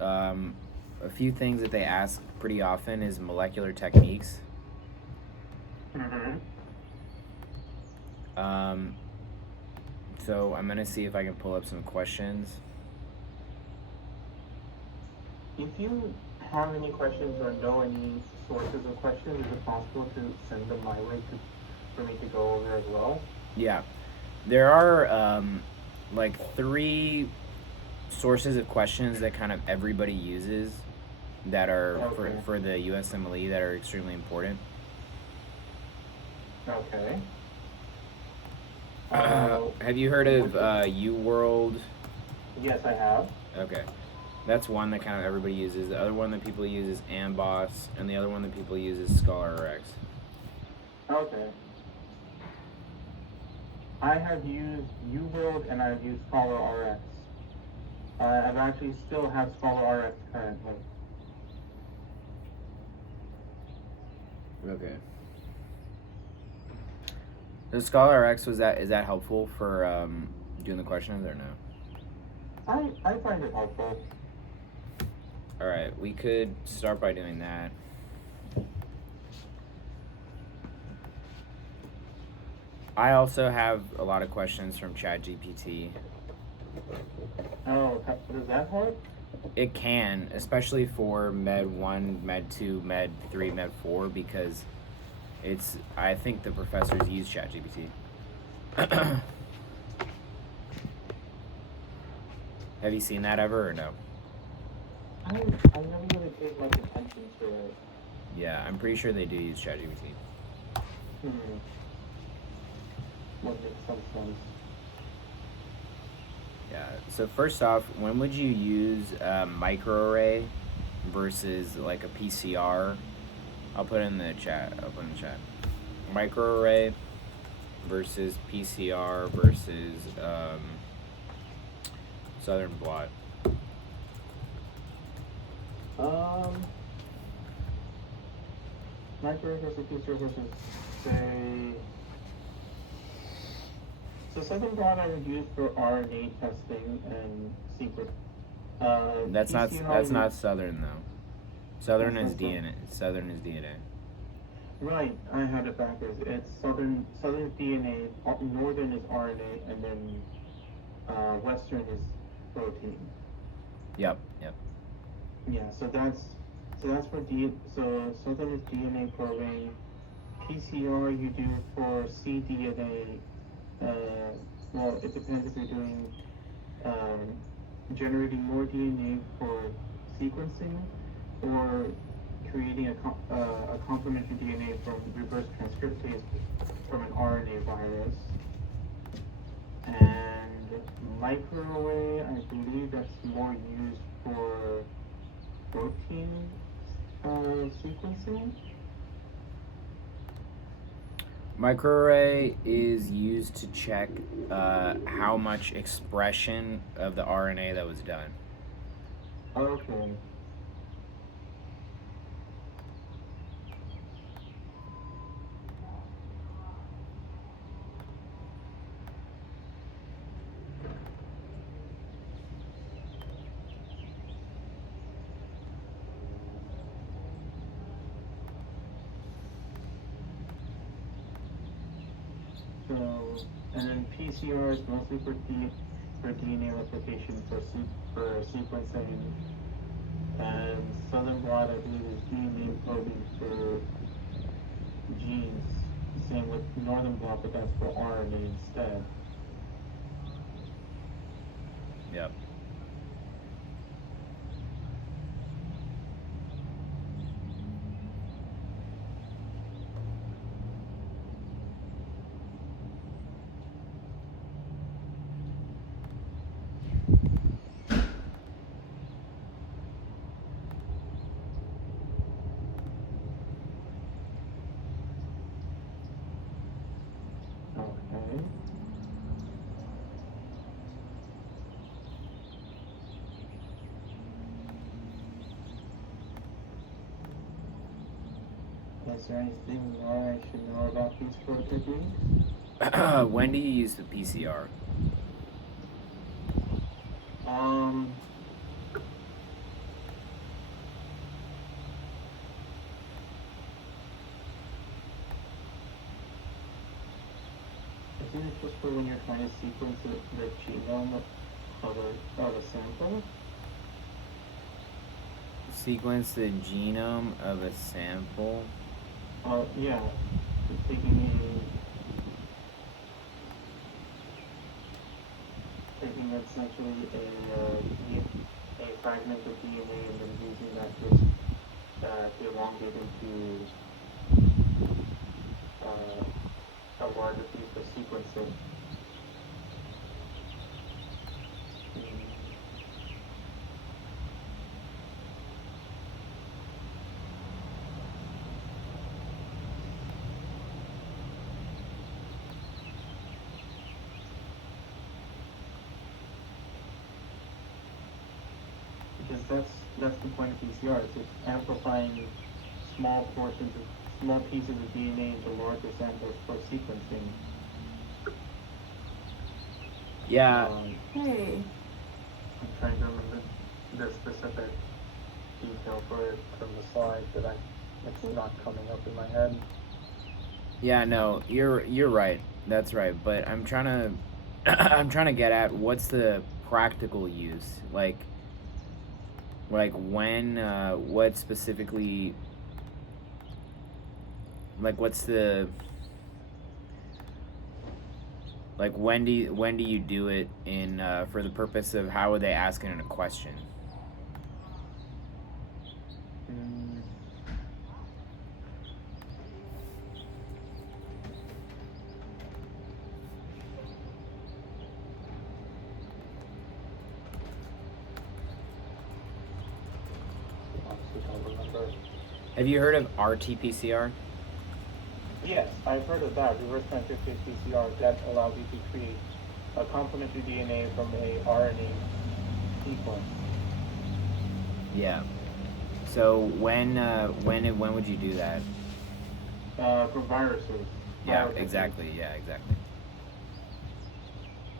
a few things that they ask pretty often is molecular techniques. Mm-hmm. Um, so I'm gonna see if I can pull up some questions. If you have any questions or know any sources of questions, is it possible to send them my way for me to go over as well? Yeah, there are like three sources of questions that kind of everybody uses that are Okay. for the USMLE that are extremely important. Okay. Have you heard Which of U World? yes, I have. Okay, that's one that kind of everybody uses. The other one that people use is Amboss, and the other one that people use is ScholarRx. Okay. I have used UWorld and I've used Scholar RX. I've actually still have Scholar RX currently. Okay. The ScholarRx is that helpful for doing the questions or no? I find it helpful. All right, we could start by doing that. I also have a lot of questions from ChatGPT. Oh, does that help? It can, especially for Med 1, Med 2, Med 3, Med 4, because I think the professors use ChatGPT. Have you seen that ever or no? I never really paid much attention to it. Yeah, I'm pretty sure they do use ChatGPT. Hmm. Would make some sense. Yeah. So first off, when would you use a microarray versus like a PCR? I'll put it in the chat. Microarray versus PCR versus Southern blot. Um, microwave recipe services say. So Southern blot I would use for RNA testing and sequence. PCR That's would. not Southern though. Southern That's is not so. DNA. Southern is DNA. Right, I had it backwards. It's southern DNA, northern is RNA, and then western is protein. Yep. Yep. Yeah, so that's for so southern is DNA probing. PCR you do for cDNA. Well, it depends if you're doing um, generating more DNA for sequencing or creating a complementary DNA from reverse transcriptase from an RNA virus. And microarray, I believe that's more used for protein sequencing. Microarray is used to check how much expression of the RNA that was done. Okay. So, and then PCR is mostly for DNA replication for sequencing, and Southern blot I believe is DNA probing for genes. Same with Northern blot, but that's for RNA instead. Yep. Okay. Is there anything more I should know about these four techniques? When do you use the PCR? Um, just for when you're trying to sequence the genome of a sample. Sequence the genome of a sample. Yeah, taking essentially a fragment of DNA and then using that to elongate into a larger piece for sequencing. Because that's the point of PCR. It's amplifying small pieces of DNA into larger samples for sequencing. Yeah. Hey. I'm trying to remember the specific detail for it from the slide, but it's not coming up in my head. Yeah, no, you're right. That's right. But I'm trying to I'm trying to get at what's the practical use, like when what specifically, like what's the, like when do you do it in for the purpose of how are they asking it a question? Have you heard of RT-PCR? Yes, I've heard of that, reverse transcriptase PCR, that allows you to create a complementary DNA from a RNA sequence. Yeah. So when would you do that? For viruses. Yeah, exactly. Yeah, exactly.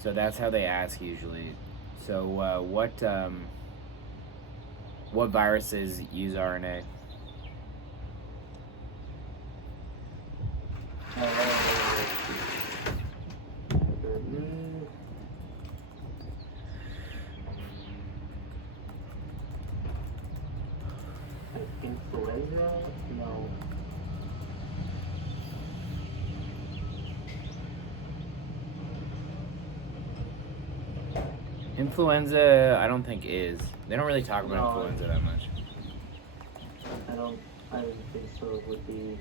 So that's how they ask usually. So what viruses use RNA? Influenza? No. Influenza, I don't think is. They don't really talk about No. influenza that much. I don't think so. It would be.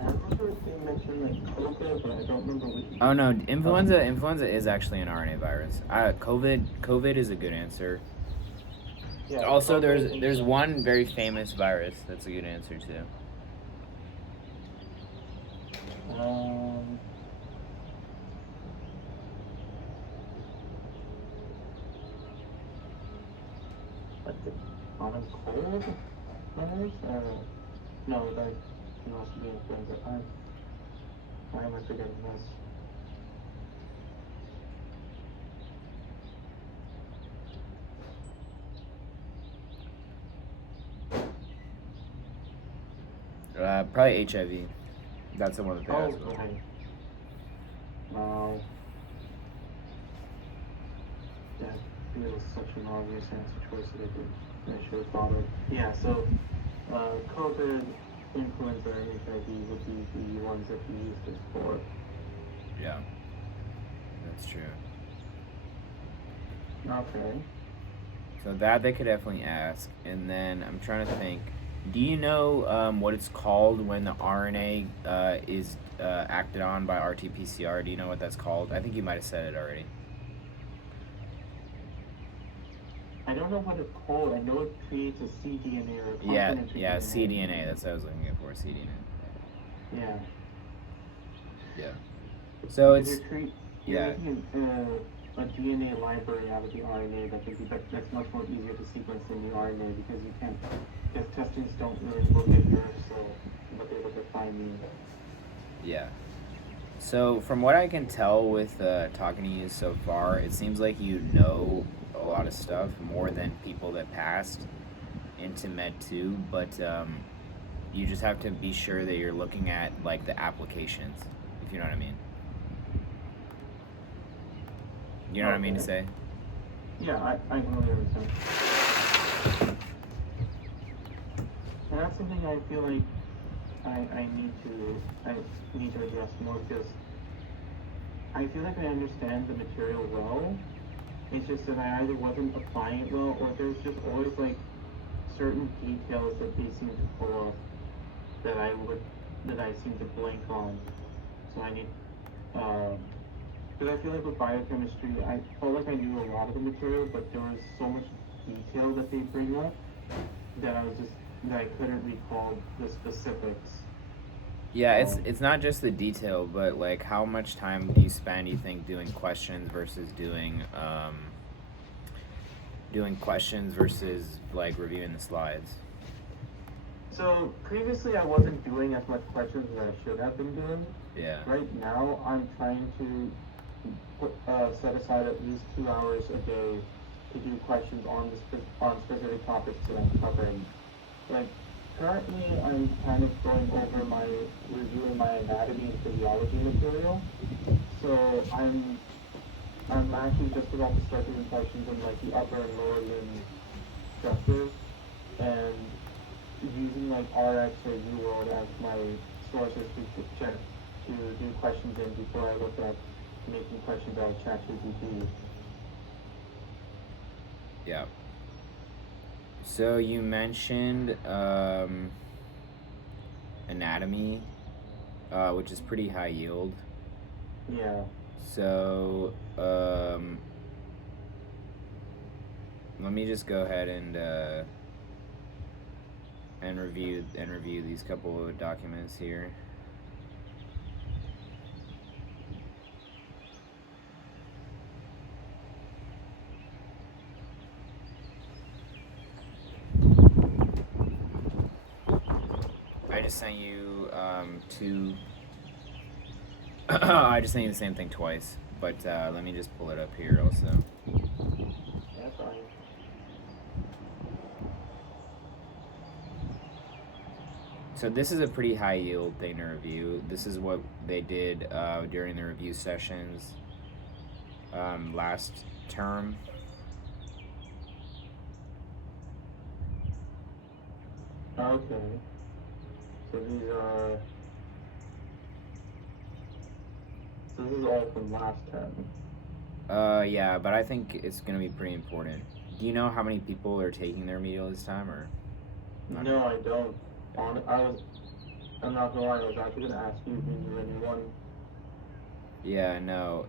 I remember they mentioned like COVID, but I don't remember which. Oh no, influenza is actually an RNA virus. COVID is a good answer. Yeah, Also, COVID there's one very famous virus that's a good answer too. Like the common cold virus? No, that can also be influenza. Why am I forgetting this? Probably HIV. That's the one that they asked about. Okay. Wow. That feels such an obvious answer choice that I should have thought of. Yeah, so COVID, influenza, and HIV would be the ones that you use this for. Yeah, that's true. Okay. So that they could definitely ask. And then I'm trying to think. Do you know what it's called when the RNA is acted on by RT-PCR? Do you know what that's called? I think you might have said it already. I don't know what it's called. I know it creates a cDNA or a complementary Yeah, DNA. cDNA. That's what I was looking for, cDNA. Yeah. Yeah. So Because you're making a DNA library out of the RNA that's much more easier to sequence than the RNA because testings don't really look at yours, but they look at finding. Yeah. So from what I can tell with talking to you so far, it seems like you know a lot of stuff more than people that passed into Med 2, but you just have to be sure that you're looking at like the applications, if you know what I mean. You know what I mean to Okay. say? Yeah, I completely understand. And that's something I feel like I need to address more because I feel like I understand the material well. It's just that I either wasn't applying it well or there's just always like certain details that they seem to pull up that I seem to blank on. So I need because I feel like with biochemistry I felt like I knew a lot of the material but there was so much detail that they bring up that I couldn't recall the specifics. Yeah, So it's not just the detail, but like how much time do you spend, you think, doing questions versus doing questions versus like reviewing the slides? So previously I wasn't doing as much questions as I should have been doing. Yeah. Right now I'm trying to set aside at least 2 hours a day to do questions on on specific topics that I'm covering. Like currently I'm kind of going over my reviewing my anatomy and physiology material. So I'm actually just about to start doing questions on like the upper and lower limb structures and using like RX or UWorld as my sources to check to do questions in before I look at making questions out of ChatGPT. Yeah. So you mentioned anatomy, which is pretty high yield. Yeah. So let me just go ahead and review these couple of documents here. I just sent you two. I just sent you the same thing twice, but let me just pull it up here also. Yeah, fine. So this is a pretty high yield thing to review. This is what they did during the review sessions last term. Okay. So these are so this is all from last term. Yeah, but I think it's gonna be pretty important. Do you know how many people are taking their remedial this time, or not? No, I don't. I'm not gonna lie, I was actually gonna ask you if you knew anyone. Yeah, no.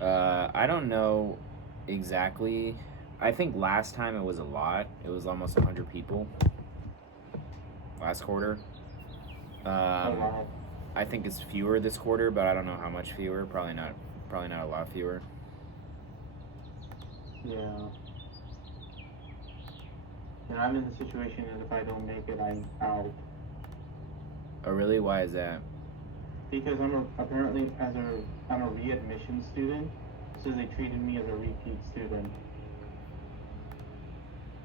I don't know exactly. I think last time it was a lot. It was almost 100 people last quarter. Oh Um, wow. I think it's fewer this quarter, but I don't know how much fewer. Probably not. Probably not a lot fewer. Yeah. And I'm in the situation that if I don't make it, I'm out. Oh, really? Why is that? Because apparently I'm a readmission student, so they treated me as a repeat student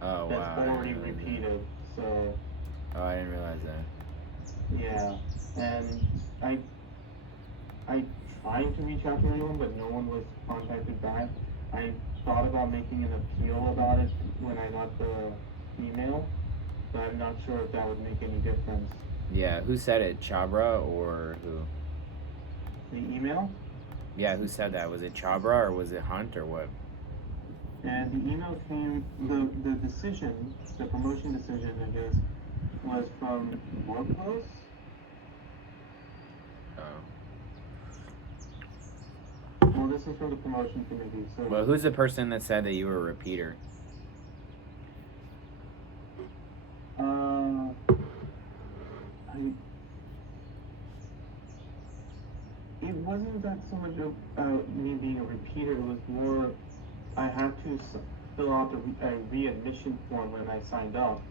Oh, that's wow. I didn't already realize that. repeated. So Oh, I didn't realize that. yeah, and I tried to reach out to anyone, but no one was contacted back. I thought about making an appeal about it when I got the email, but I'm not sure if that would make any difference. Yeah, who said it? Chabra or who? The email Yeah, who said that? Was it Chabra or was it Hunt or what? and the email came the decision, the promotion decision, I guess, was from Workclose. Oh. Well, this is from the promotion committee, Well, so who's the person that said that you were a repeater? uh, I it wasn't that so much of me being a repeater. It was more I had to fill out a readmission form when I signed up,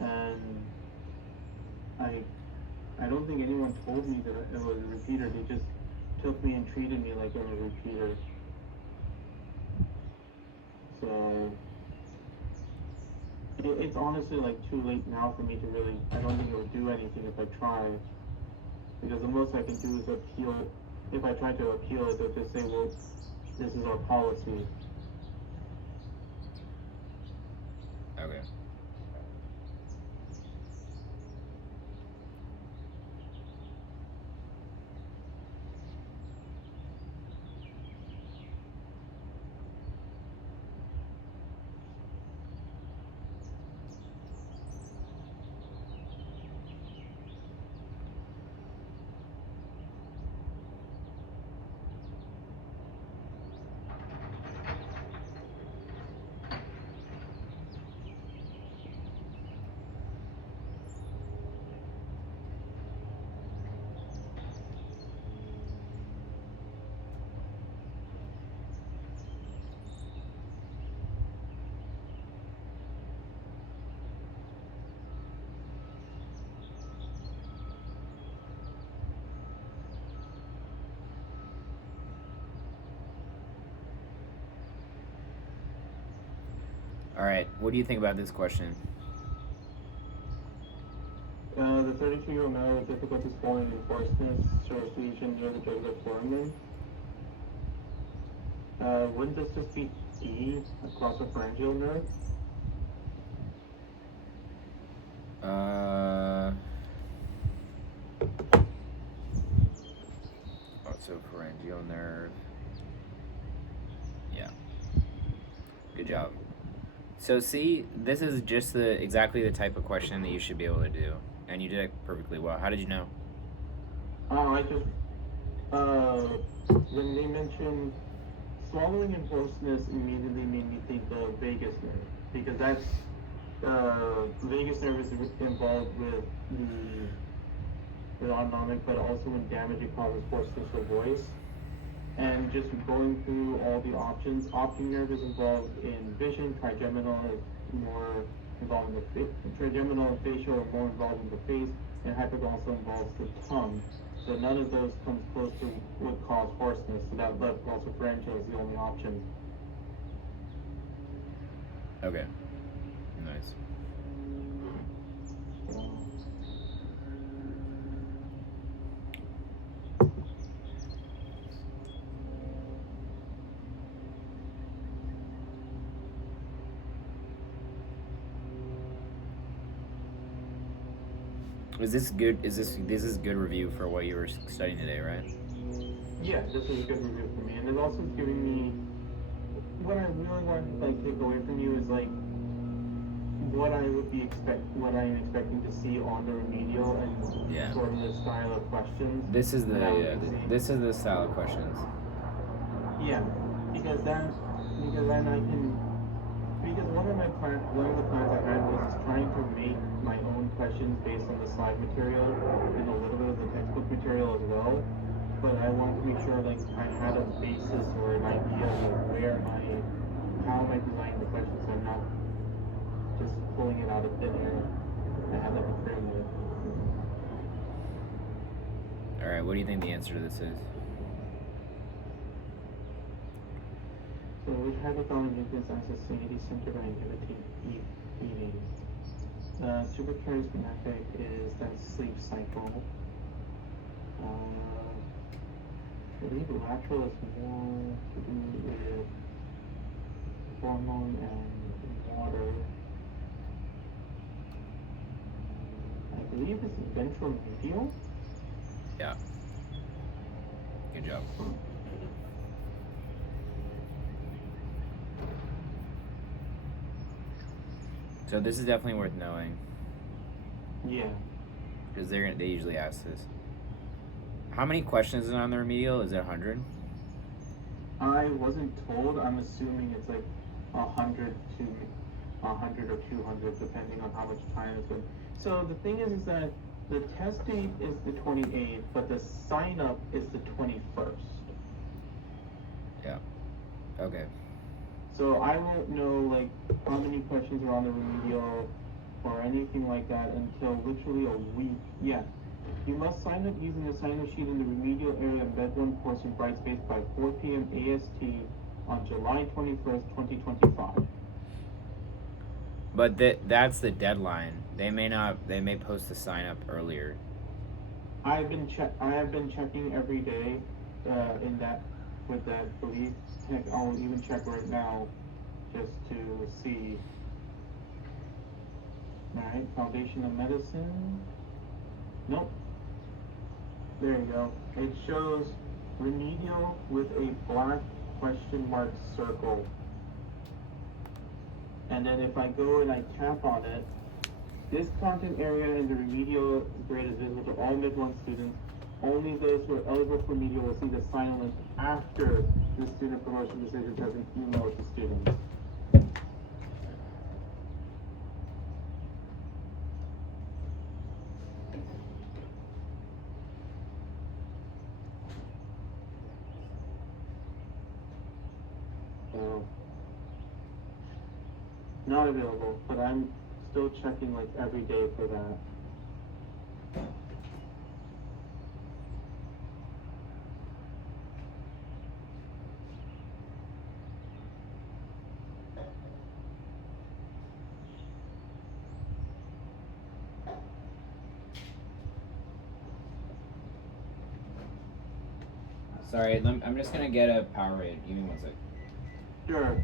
and I I don't think anyone told me that it was a repeater. They just took me and treated me like I'm a repeater. So it's honestly like too late now for me to really. I don't think it would do anything if I try, because the most I can do is appeal. If I try to appeal it, they'll just say, well, this is our policy. Okay. All right. What do you think about this question? The 32-year-old male with difficulties following enforcement serves to each and the drugs of foreman. Wouldn't this just be D, a glossopharyngeal nerve? Also pharyngeal nerve. Yeah. Good job. So see, this is just exactly the type of question that you should be able to do, and you did it perfectly well. How did you know? I just when they mentioned swallowing and hoarseness, immediately made me think of vagus nerve, because that's vagus nerve is involved with the autonomic, but also when damage it causes hoarseness or voice. And just going through all the options, optic nerve is involved in vision, trigeminal is more involved in the trigeminal and facial are more involved in the face, and hypoglottal also involves the tongue. So none of those comes close to what cause hoarseness. So that left glossopharyngeal is the only option. Okay. Nice. Is this good? This is good review for what you were studying today, right? Yeah, this is a good review for me, and it also is giving me what I really want to like take away from you is like what I would be what I'm expecting to see on the remedial and Yeah. sort of the style of questions. This is the that I would be seeing. this is the style of questions. Yeah, because then I can because one of the plans I had was trying to make my own questions based on the slide material and a little bit of the textbook material as well. But I wanted to make sure like I had a basis or an idea of how am I designing the questions, so I'm not just pulling it out of thin air. I have like a framework. All right. What do you think the answer to this is? So we have a nucleus as a society centered on eating. Super charismatic is that sleep cycle. I believe lateral is more to do with hormone and water. I believe this is ventral medial. Yeah. Good job. So this is definitely worth knowing. Yeah. Because they usually ask this. How many questions is on the remedial? Is it 100? I wasn't told. I'm assuming it's like 100 to 100 or 200, depending on how much time it's been. So the thing is that the test date is the 28th, but the sign up is the 21st. Yeah. Okay. So I won't know like how many questions are on the remedial or anything like that until literally a week. Yeah. You must sign up using the sign-up sheet in the remedial area of Med 1 course in Brightspace by 4 p.m. AST on July 21st, 2025. But that's the deadline. They may not. They may post the sign up earlier. I have been checking every day, in that with that belief. Heck, I'll even check right now, just to see. Alright, Foundation of Medicine. Nope. There you go. It shows remedial with a black question mark circle. And then if I go and I tap on it, this content area in the remedial grade is visible to all mid-1 students. Only those who are eligible for remedial will see the sign link after the student promotion decision has been emailed to students. So, not available, but I'm still checking like every day for that. Sorry, I'm just gonna get a Powerade. Give me one sec. Sure.